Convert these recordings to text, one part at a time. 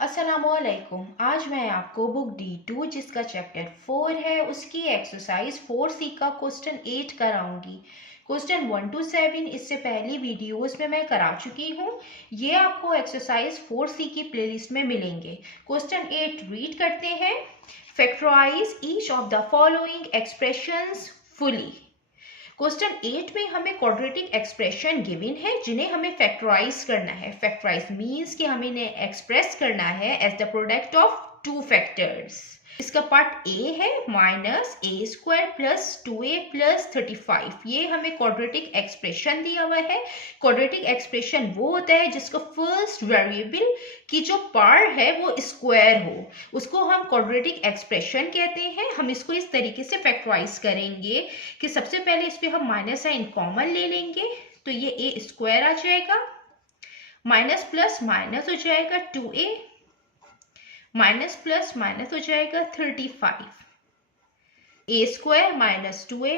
अस्सलामुअलैकुम। आज मैं आपको बुक D2 जिसका चैप्टर 4 है उसकी एक्सरसाइज 4C का क्वेश्चन 8 कराऊंगी। क्वेश्चन 1 to 7 इससे पहली वीडियोस में मैं करा चुकी हूँ। ये आपको एक्सरसाइज 4C की प्लेलिस्ट में मिलेंगे। क्वेश्चन 8 रीड करते हैं। Factorise each of the following expressions fully. Question 8 में हमें क्वाड्रेटिक एक्सप्रेशन गिवन है जिन्हें हमें फैक्टराइज करना है। फैक्टराइज मीन्स कि हमें इन्हें एक्सप्रेस करना है as the product of two factors. इसका पार्ट ए है -a² + 2a + 35। ये हमें क्वाड्रेटिक एक्सप्रेशन दिया हुआ है। क्वाड्रेटिक एक्सप्रेशन वो होता है जिसका फर्स्ट वेरिएबल की जो पार्ट है वो स्क्वायर हो, उसको हम क्वाड्रेटिक एक्सप्रेशन कहते हैं। हम इसको इस तरीके से फैक्टराइज करेंगे कि सबसे पहले इस पे हम माइनस साइन कॉमन ले लेंगे तो ये a² आ जाएगा, माइनस प्लस माइनस हो जाएगा 2a, माइनस प्लस माइनस हो जाएगा 35, a² - 2a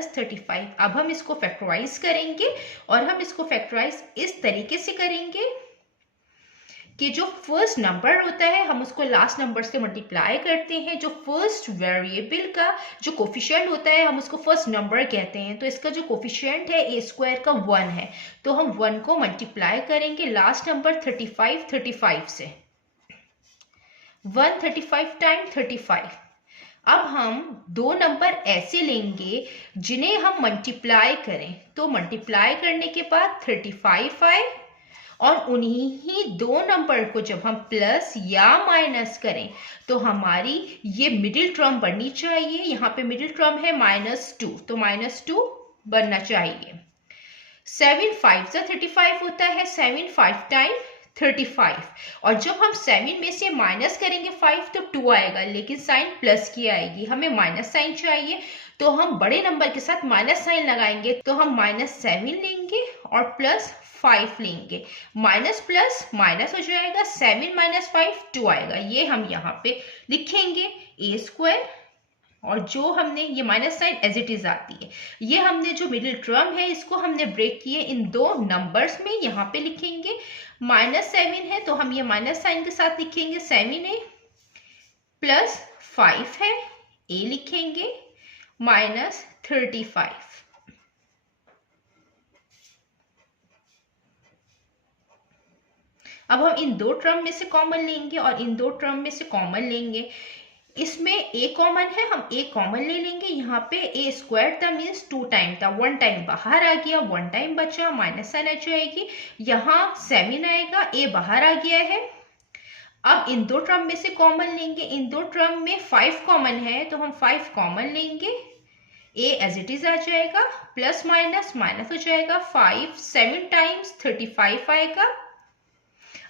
- 35। अब हम इसको फैक्टराइज करेंगे और हम इसको फैक्टराइज इस तरीके से करेंगे कि जो फर्स्ट नंबर होता है हम उसको लास्ट नंबर से मल्टीप्लाई करते हैं। जो फर्स्ट वेरिएबल का जो कोफिशिएंट होता है हम उसको फर्स्ट नंबर कहते हैं। तो इसका जो कोफिशिएंट है a² का 1 है, तो हम 1 को मल्टीप्लाई करेंगे लास्ट नंबर 35 से। 135 टाइम 35। अब हम दो नंबर ऐसे लेंगे जिन्हें हम मल्टीप्लाई करें, तो मल्टीप्लाई करने के बाद 35 आए और उन्हीं ही दो नंबर को जब हम प्लस या माइनस करें तो हमारी ये मिडिल टर्म बननी चाहिए। यहाँ पे मिडिल टर्म है -2, तो -2 बनना चाहिए। 7 5 × 35 होता है, 7 5 टाइम 35। और जब हम 7 में से माइनस करेंगे 5 तो 2 आएगा, लेकिन साइन प्लस की आएगी, हमें माइनस साइन चाहिए तो हम बड़े नंबर के साथ माइनस साइन लगाएंगे। तो हम -7 लेंगे और +5 लेंगे, माइनस प्लस माइनस हो जाएगा, 7 - 5 2 आएगा। ये हम यहाँ पे लिखेंगे a², और जो हमने ये minus sign as it is आती है। ये हमने जो मिडिल टर्म है इसको हमने ब्रेक किए इन दो नंबर्स में, यहाँ पे लिखेंगे -7 है तो हम ये माइनस साइन के साथ लिखेंगे 7a, +5 है a लिखेंगे -35। अब हम इन दो टर्म में से कॉमन लेंगे और इन दो टर्म में से कॉमन लेंगे। इसमें a कॉमन है, हम a कॉमन ले लेंगे। यहाँ पे a² था मीन्स 2 टाइम था, 1 टाइम बाहर आ गया, 1 टाइम बचा, माइनस साइन आ जाएगी। यहाँ 7 आएगा, a बाहर आ गया है। अब इन दो टर्म में से कॉमन लेंगे, इन दो टर्म में 5 कॉमन है तो हम 5 कॉमन लेंगे, a एज इट इज आ जाएगा, प्लस माइनस माइनस हो जाएगा, 5 7 टाइम्स 35 आएगा।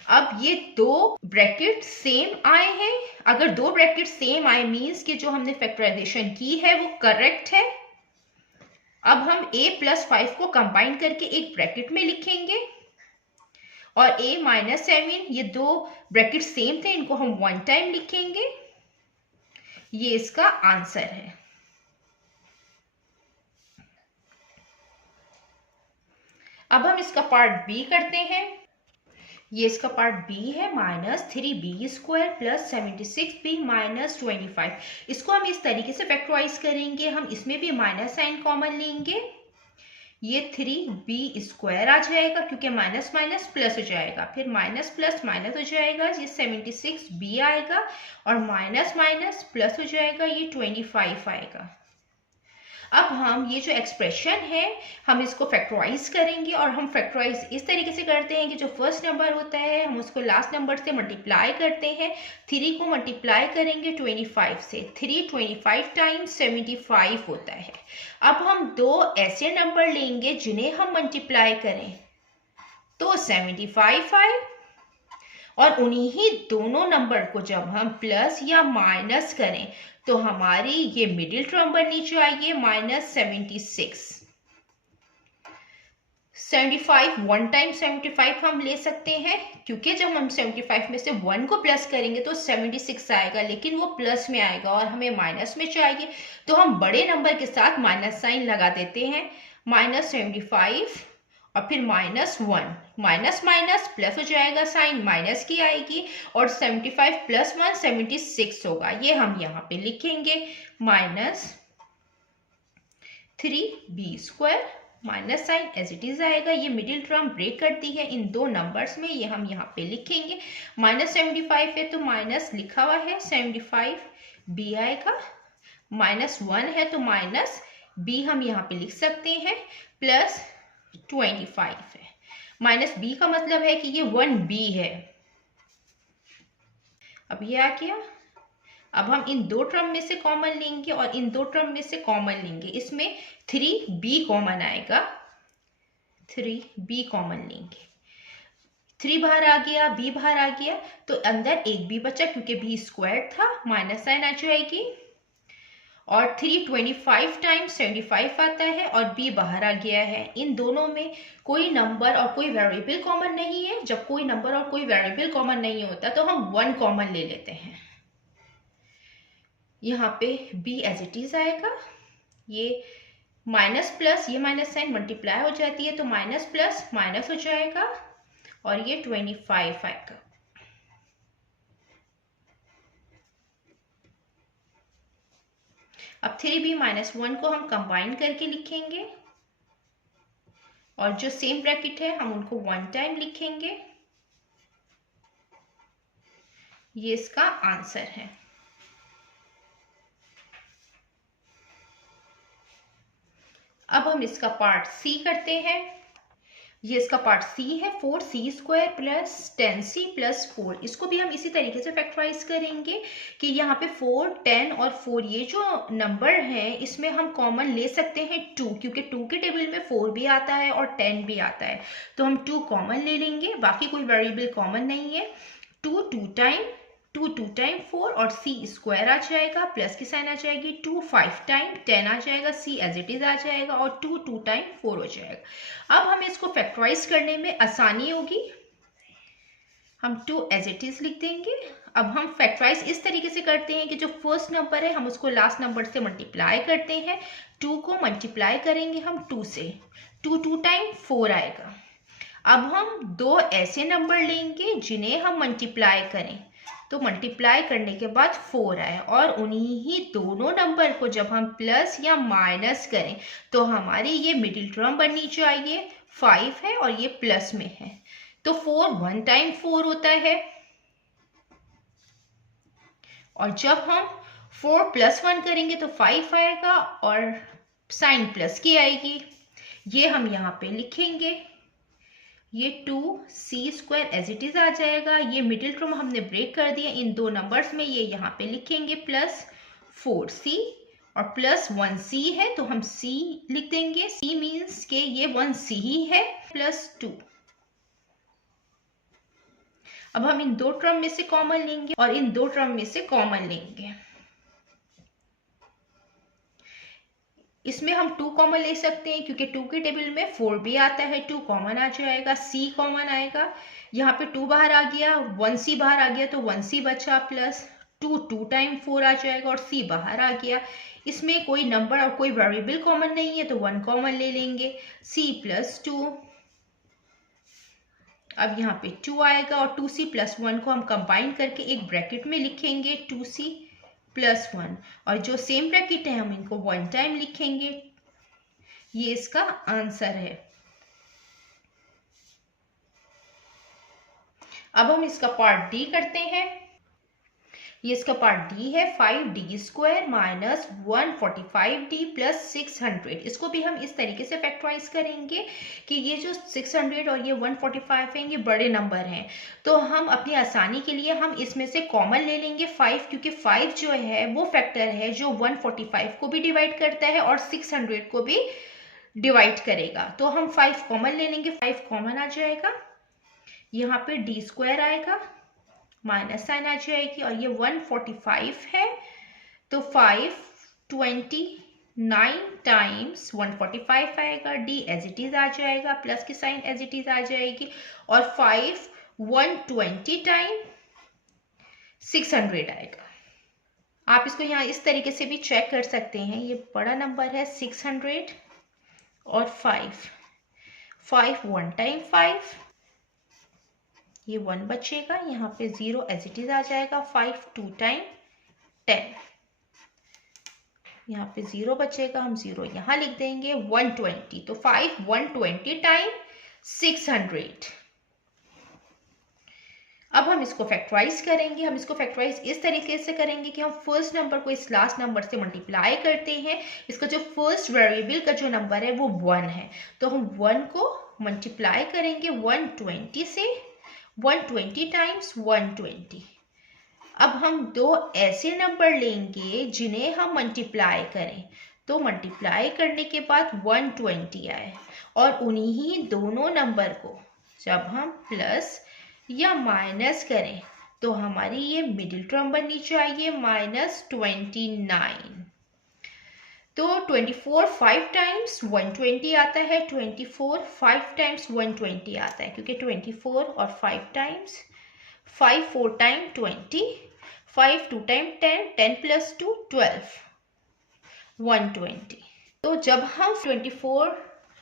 अब ये दो ब्रैकेट सेम आए हैं। अगर दो ब्रैकेट सेम आए मीन्स कि जो हमने फैक्टराइजेशन की है वो करेक्ट है। अब हम a + 5 को कंबाइन करके एक ब्रैकेट में लिखेंगे और a - 7, ये दो ब्रैकेट सेम थे, इनको हम 1 टाइम लिखेंगे। ये इसका आंसर है। अब हम इसका पार्ट बी करते हैं। ये इसका पार्ट बी है, -3b² + 76b - 25। इसको हम इस तरीके से फैक्टराइज करेंगे, हम इसमें भी माइनस साइन कॉमन लेंगे। ये 3b² आ जाएगा क्योंकि माइनस माइनस प्लस हो जाएगा, फिर माइनस प्लस माइनस हो जाएगा, ये 76b आएगा और माइनस माइनस प्लस हो जाएगा, ये 25 आएगा। अब हम ये जो एक्सप्रेशन है हम इसको फैक्टराइज करेंगे और हम फैक्टराइज इस तरीके से करते हैं कि जो फर्स्ट नंबर होता है हम उसको लास्ट नंबर से मल्टीप्लाई करते हैं। 3 को मल्टीप्लाई करेंगे 25 से, 3 25 टाइम्स 75 होता है। अब हम दो ऐसे नंबर लेंगे जिन्हें हम मल्टीप्लाई करें तो 75 आए और उन्हीं ही दोनों नंबर को जब हम प्लस या माइनस करें तो हमारी ये मिडिल टर्म बननी चाहिए -76। 75 1 टाइम 75 हम ले सकते हैं क्योंकि जब हम 75 में से 1 को प्लस करेंगे तो 76 आएगा, लेकिन वो प्लस में आएगा और हमें माइनस में चाहिए तो हम बड़े नंबर के साथ माइनस साइन लगा देते हैं, -75 और फिर -1, माइनस माइनस प्लस हो जाएगा, साइन माइनस की आएगी और 75 + 1 76 होगा। ये हम यहाँ पे लिखेंगे -3b² minus sign as it is आएगा। ये मिडिल टर्म ब्रेक करती है इन दो नंबर्स में, ये हम यहाँ पे लिखेंगे। -75 है तो माइनस लिखा हुआ है 75b आएगा, -1 है तो माइनस b हम यहाँ पे लिख सकते हैं, प्लस 25 है। -b का मतलब है कि ये 1b है। अब ये आ गया। अब हम इन दो टर्म में से कॉमन लेंगे और इन दो टर्म में से कॉमन लेंगे। इसमें 3b कॉमन आएगा, 3b कॉमन लेंगे। 3 बाहर आ गया, b बाहर आ गया, तो अंदर एक b बचा क्योंकि b² था, माइनस साइन आ जाएगी। और 325 टाइम्स 75 आता है और b बाहर आ गया है। इन दोनों में कोई नंबर और कोई वेरिएबल कॉमन नहीं है। जब कोई नंबर और कोई वेरिएबल कॉमन नहीं होता तो हम 1 कॉमन ले लेते हैं। यहाँ पे b एज इट इज आएगा। ये माइनस प्लस, ये माइनस साइन मल्टीप्लाई हो जाती है तो माइनस प्लस माइनस हो जाएगा और ये 25 आएगा। अब 3b - 1 को हम कंबाइन करके लिखेंगे और जो सेम ब्रैकेट है हम उनको 1 टाइम लिखेंगे। ये इसका आंसर है। अब हम इसका पार्ट सी करते हैं। ये इसका पार्ट सी है, 4c² + 10c + 4। इसको भी हम इसी तरीके से फैक्टराइज करेंगे कि यहाँ पे 4, 10 और 4 ये जो नंबर है इसमें हम कॉमन ले सकते हैं 2, क्योंकि 2 के टेबल में 4 भी आता है और 10 भी आता है, तो हम 2 कॉमन ले लेंगे। बाकी कोई वेरिएबल कॉमन नहीं है। 2 टाइम 2 टाइम 4 और c² आ जाएगा, प्लस की साइन आ जाएगी। 2 5 टाइम 10 आ जाएगा, c एज इट इज आ जाएगा और 2 टाइम 4 हो जाएगा। अब हमें इसको फैक्टराइज करने में आसानी होगी। हम 2 एज इट इज लिख देंगे। अब हम फैक्टराइज इस तरीके से करते हैं कि जो फर्स्ट नंबर है हम उसको लास्ट नंबर से मल्टीप्लाई करते हैं। 2 को मल्टीप्लाई करेंगे हम 2 से, 2 टाइम 4 आएगा। अब हम दो ऐसे नंबर लेंगे जिन्हें हम मल्टीप्लाई करें, तो मल्टीप्लाई करने के बाद 4 आए और उन्हीं ही दोनों नंबर को जब हम प्लस या माइनस करें तो हमारी ये मिडिल टर्म बननी चाहिए। 5 है और ये प्लस में है, तो 4 1 टाइम 4 होता है। और जब हम 4 + 1 करेंगे तो 5 आएगा और साइन प्लस की आएगी। ये हम यहाँ पे लिखेंगे। ये 2c² एज इट इज आ जाएगा। ये मिडिल टर्म हमने ब्रेक कर दिया इन दो नंबर्स में, ये यहाँ पे लिखेंगे प्लस 4c और प्लस 1c है तो हम c लिख देंगे। c मीन्स के ये 1c ही है, प्लस 2। अब हम इन दो टर्म में से कॉमन लेंगे और इन दो टर्म में से कॉमन लेंगे। इसमें हम 2 कॉमन ले सकते हैं क्योंकि 2 के टेबल में 4 भी आता है, 2 कॉमन आ जाएगा। c कॉमन आएगा, यहाँ पे 2 बाहर आ गया, 1c बाहर आ गया तो 1c बचा, प्लस 2 टाइम 4 आ जाएगा और c बाहर आ गया। इसमें कोई नंबर और कोई वेरिएबल कॉमन नहीं है तो 1 कॉमन ले लेंगे, c + 2। अब यहाँ पे 2 आएगा और 2c + 1 को हम कंबाइन करके एक ब्रैकेट में लिखेंगे, 2c + 1, और जो सेम ब्रैकेट है हम इनको 1 टाइम लिखेंगे। ये इसका आंसर है। अब हम इसका पार्ट डी करते हैं। ये इसका पार्ट डी है, 5d² - 145d + 600। इसको भी हम इस तरीके से फैक्टराइज करेंगे कि ये जो 600 और ये 145 हैं ये बड़े नंबर हैं, तो हम अपनी आसानी के लिए हम इसमें से कॉमन ले लेंगे 5, क्योंकि 5 जो है वो फैक्टर है जो 145 को भी डिवाइड करता है और 600 को भी डिवाइड करेगा। तो हम 5 कॉमन ले लेंगे, 5 कॉमन आ जाएगा। यहाँ पे d² आएगा, माइनस साइन आ जाएगी और ये 145 है तो 529 टाइम्स 145 आएगा, d एज इट इज आ जाएगा, प्लस की साइन एज इट इज आ जाएगी और 5 120 टाइम 600 आएगा। आप इसको यहाँ इस तरीके से भी चेक कर सकते हैं। ये बड़ा नंबर है 600 और 5 5 1 टाइम 5, ये 1 बचेगा, यहाँ पे 0 एज इट इज आ जाएगा। 5 2 टाइम 10, यहाँ पे 0 बचेगा, हम 0 यहाँ लिख देंगे। 120, तो 5 120 टाइम 600। अब हम इसको फैक्टराइज करेंगे। हम इसको फैक्टराइज इस तरीके से करेंगे कि हम फर्स्ट नंबर को इस लास्ट नंबर से मल्टीप्लाई करते हैं। इसका जो फर्स्ट वेरिएबल का जो नंबर है वो 1 है, तो हम 1 को मल्टीप्लाई करेंगे 120 से। 120 टाइम्स 120। अब हम दो ऐसे नंबर लेंगे जिन्हें हम मल्टीप्लाई करें, तो मल्टीप्लाई करने के बाद 120 आए, और उन्हीं ही दोनों नंबर को जब हम प्लस या माइनस करें तो हमारी ये मिडिल टर्म बननी चाहिए -29। तो 24 5 टाइम्स 120 आता है, 24 5 टाइम्स 120 आता है, क्योंकि 24 और 5 टाइम्स 5 4 टाइम 20, 5 2 टाइम 10, 10 प्लस 2 12, 120। तो जब हम 24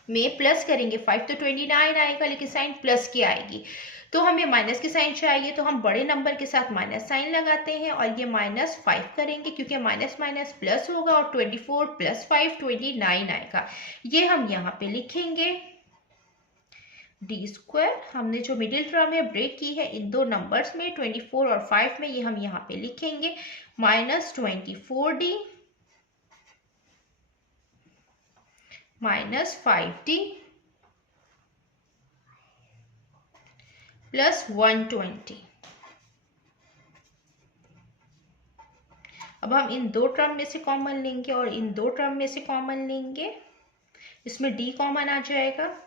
में प्लस करेंगे 5 तो 29 आएगा, लेकिन साइन प्लस की आएगी, तो हमें माइनस की साइन चाहिए, तो हम बड़े नंबर के साथ माइनस साइन लगाते हैं और ये -5 करेंगे, क्योंकि माइनस माइनस प्लस होगा और 24 + 5 29 आएगा। ये हम यहाँ पे लिखेंगे d²। हमने जो मिडिल टर्म है ब्रेक की है इन दो नंबर्स में, 24 और 5 में, ये हम यहाँ पे लिखेंगे -24d -5d + 120। अब हम इन दो टर्म में से कॉमन लेंगे और इन दो टर्म में से कॉमन लेंगे, इसमें d कॉमन आ जाएगा।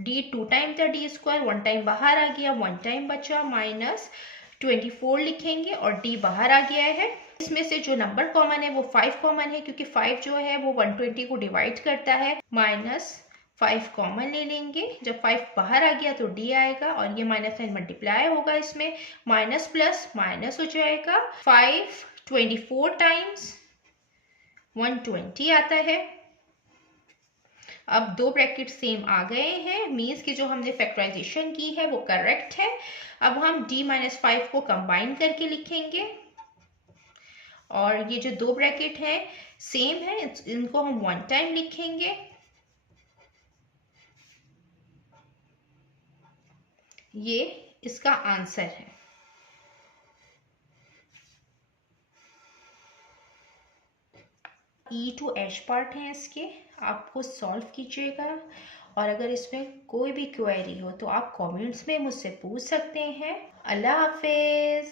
d 2 टाइम था d², 1 टाइम बाहर आ गया, 1 टाइम बचा, -24 लिखेंगे और d बाहर आ गया है। इसमें से जो नंबर कॉमन है वो 5 कॉमन है, क्योंकि 5 जो है वो 120 को डिवाइड करता है। -5 कॉमन ले लेंगे, जब 5 बाहर आ गया तो d आएगा और ये माइनस साइन मल्टीप्लाई होगा, इसमें माइनस प्लस माइनस हो जाएगा। 5 24 टाइम्स 120 आता है। अब दो ब्रैकेट सेम आ गए हैं, मीन्स कि जो हमने फैक्टराइजेशन की है वो करेक्ट है। अब हम d - 5 को कंबाइन करके लिखेंगे, और ये जो दो ब्रैकेट है सेम है, इनको हम 1 टाइम लिखेंगे। ये इसका आंसर है। E to H पार्ट हैं इसके, आपको सॉल्व कीजिएगा, और अगर इसमें कोई भी क्वेरी हो तो आप कमेंट्स में मुझसे पूछ सकते हैं। अल्लाह हाफिज।